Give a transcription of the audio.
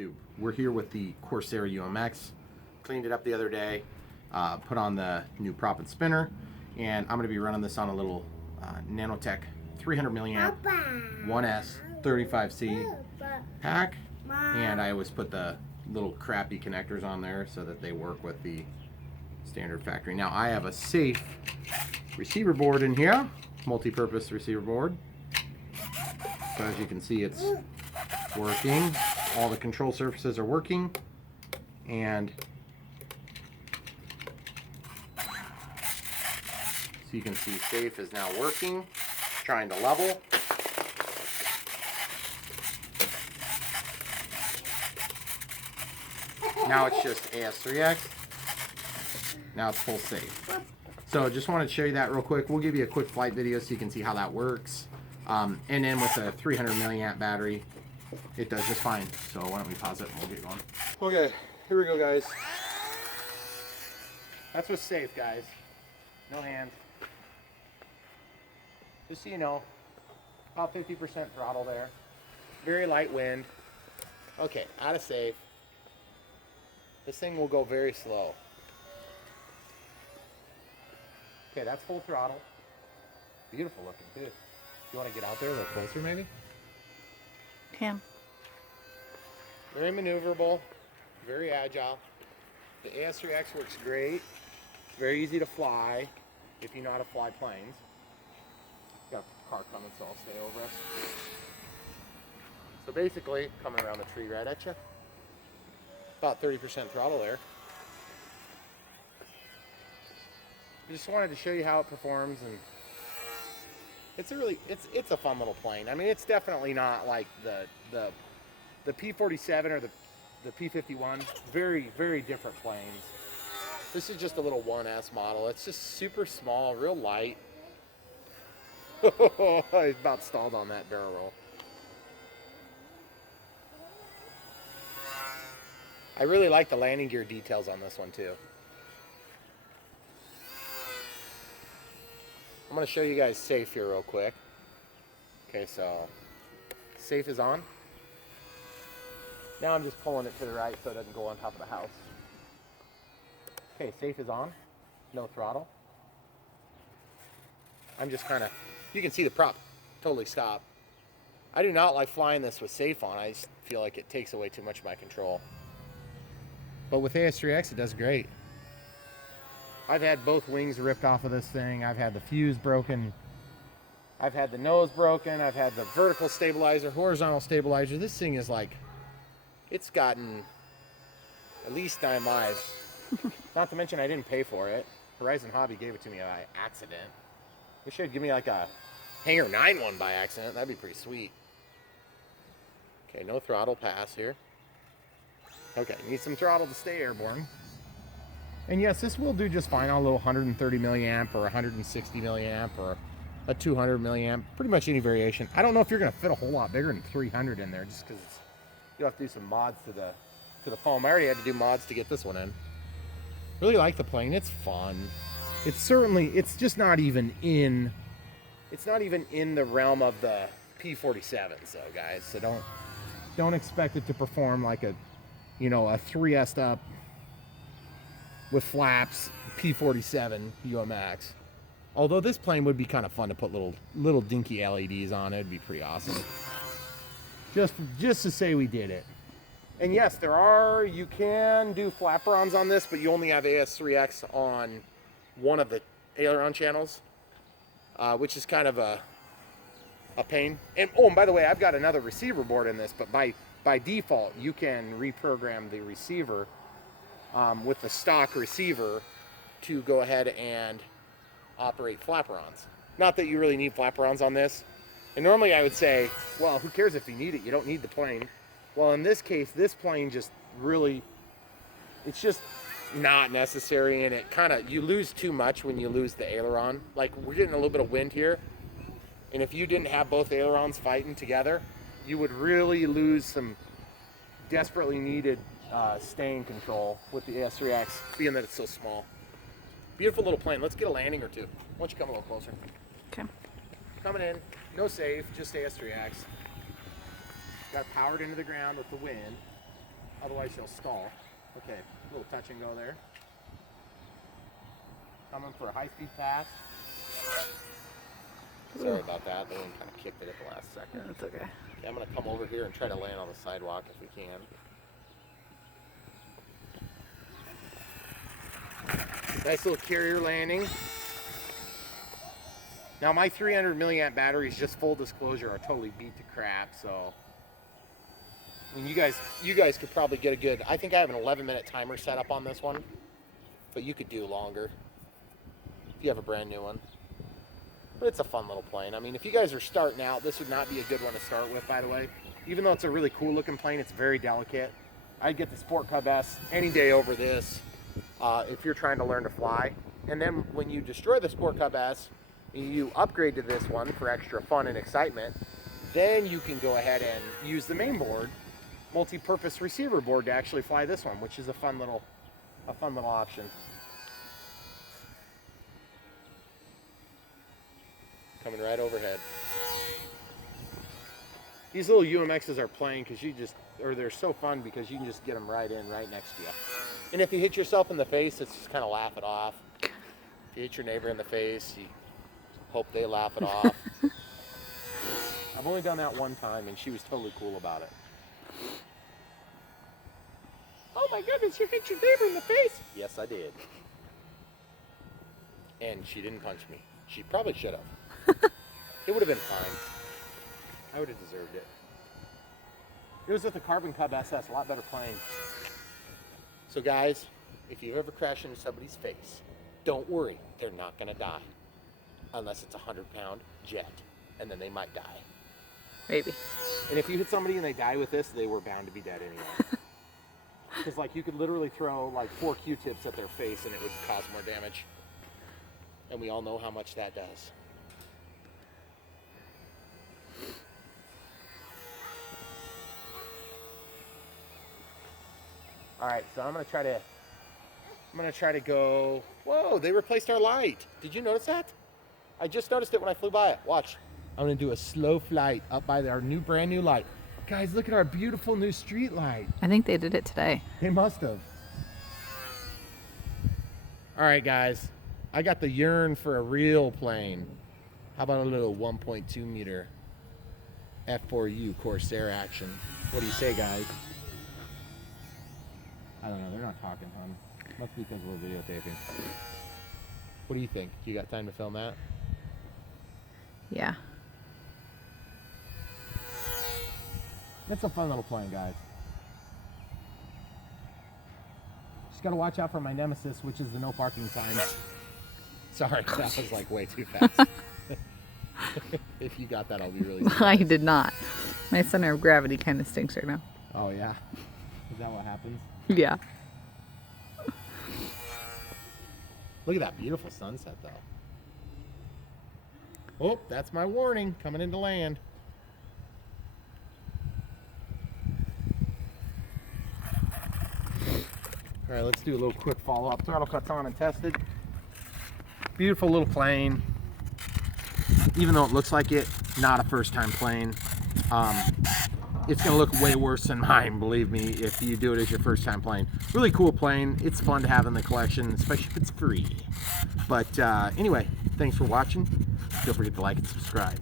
YouTube. We're here with the Corsair UMX. Cleaned it up the other day, put on the new prop and spinner, and I'm going to be running this on a little Nanotech 300 milliamp 1S 35C pack, and I always put the little crappy connectors on there so that they work with the standard factory. Now I have a safe receiver board in here, multi-purpose receiver board. So as you can see, it's working. All the control surfaces are working, and so you can see safe is now working, trying to level. Now it's just AS3X. Now it's full safe. So just wanted to show you that real quick. We'll give you a quick flight video so you can see how that works. And then with a 300 milliamp battery, it does just fine. So why don't we pause it and we'll get going. Okay, here we go, guys. That's what's safe, guys. No hands. Just so you know, about 50% throttle there. Very light wind. Okay, out of safe. This thing will go very slow. Okay, that's full throttle. Beautiful looking too. You want to get out there a little closer maybe? Can. Very maneuverable, very agile. The AS3X works great. Very easy to fly if you know how to fly planes. Got a car coming, so I'll stay over us. So basically, coming around the tree right at you. About 30% throttle there. I just wanted to show you how it performs, and it's a fun little plane. I mean, it's definitely not like the P-47 or the P-51. Very, very different planes. This is just a little 1S model. It's just super small, real light. I about stalled on that barrel roll. I really like the landing gear details on this one too. I'm going to show you guys safe here real quick. Okay, so safe is on. Now I'm just pulling it to the right so it doesn't go on top of the house. Okay, safe is on. No throttle. I'm just kind of, you can see the prop totally stop. I do not like flying this with safe on. I just feel like it takes away too much of my control. But with AS3X, it does great. I've had both wings ripped off of this thing. I've had the fuse broken. I've had the nose broken. I've had the vertical stabilizer, horizontal stabilizer. This thing is like, it's gotten at least 9 lives. Not to mention I didn't pay for it. Horizon Hobby gave it to me by accident. They should give me like a Hanger 9 one by accident. That'd be pretty sweet. Okay, no throttle pass here. Okay, need some throttle to stay airborne. And yes, this will do just fine on a little 130 milliamp or 160 milliamp or a 200 milliamp, pretty much any variation. I don't know if you're going to fit a whole lot bigger than 300 in there, just because you'll have to do some mods to the foam. I already had to do mods to get this one in. Really like the plane. It's fun. It's just not even in. It's not even in the realm of the P-47. So guys, so don't expect it to perform like a 3S up with flaps P-47 UMX. Although this plane would be kind of fun to put little dinky LEDs on. It'd be pretty awesome. Just to say we did it. And yes, you can do flaperons on this, but you only have AS3X on one of the aileron channels, which is kind of a pain. And by the way, I've got another receiver board in this, but by default, you can reprogram the receiver with the stock receiver to go ahead and operate flaperons. Not that you really need flaperons on this. And normally I would say, well, who cares if you need it? You don't need the plane. Well, in this case, this plane just really, it's just not necessary, and it kind of, you lose too much when you lose the aileron. Like, we're getting a little bit of wind here, and if you didn't have both ailerons fighting together, you would really lose some desperately needed staying control with the AS3X, being that it's so small. Beautiful little plane. Let's get a landing or two. Why don't you come a little closer? Okay. Coming in, no safe, just AS3X. Got it powered into the ground with the wind. Otherwise she'll stall. Okay, a little touch and go there. Coming for a high-speed pass. Sorry about that. The wind kind of kicked it at the last second. That's okay. Okay, I'm going to come over here and try to land on the sidewalk if we can. Nice little carrier landing. Now my 300 milliamp batteries, just full disclosure, are totally beat to crap. So, I mean, you guys could probably get a good. I think I have an 11-minute timer set up on this one, but you could do longer if you have a brand new one. But it's a fun little plane. I mean, if you guys are starting out, this would not be a good one to start with, by the way. Even though it's a really cool looking plane, it's very delicate. I'd get the Sport Cub S any day over this if you're trying to learn to fly. And then when you destroy the Sport Cub S, you upgrade to this one for extra fun and excitement, then you can go ahead and use the main board, multi-purpose receiver board, to actually fly this one, which is a fun little option. Coming right overhead. These little UMXs are playing because they're so fun because you can just get them right in, right next to you. And if you hit yourself in the face, it's just kind of laugh it off. If you hit your neighbor in the face, you hope they laugh it off. I've only done that one time, and she was totally cool about it. Oh my goodness, you hit your neighbor in the face! Yes, I did. And she didn't punch me. She probably should have. It would have been fine. I would have deserved it. It was with the Carbon Cub SS, a lot better plane. So guys, if you ever crash into somebody's face, don't worry, they're not gonna die. Unless it's a 100-pound jet, and then they might die. Maybe. And if you hit somebody and they die with this, they were bound to be dead anyway. Because like you could literally throw like 4 Q-tips at their face and it would cause more damage. And we all know how much that does. All right, so I'm gonna try to go. Whoa, they replaced our light. Did you notice that? I just noticed it when I flew by it. Watch. I'm gonna do a slow flight up by our brand new light. Guys, look at our beautiful new street light. I think they did it today. They must have. All right, guys. I got the yearn for a real plane. How about a little 1.2 meter F4U Corsair action? What do you say, guys? I don't know. They're not talking, hon. Must be because we're videotaping. What do you think? You got time to film that? Yeah. It's a fun little plane, guys. Just gotta watch out for my nemesis, which is the no parking signs. Sorry, that was like way too fast. If you got that, I'll be really surprised. I did not. My center of gravity kind of stinks right now. Oh yeah? Is that what happens? Yeah. Look at that beautiful sunset, though. Oh, that's my warning, coming into land. All right, let's do a little quick follow-up. Throttle cuts on and tested. Beautiful little plane. Even though it looks like it, not a first-time plane. It's gonna look way worse than mine, believe me, if you do it as your first-time plane. Really cool plane. It's fun to have in the collection, especially if it's free. But anyway, thanks for watching. Don't forget to like and subscribe.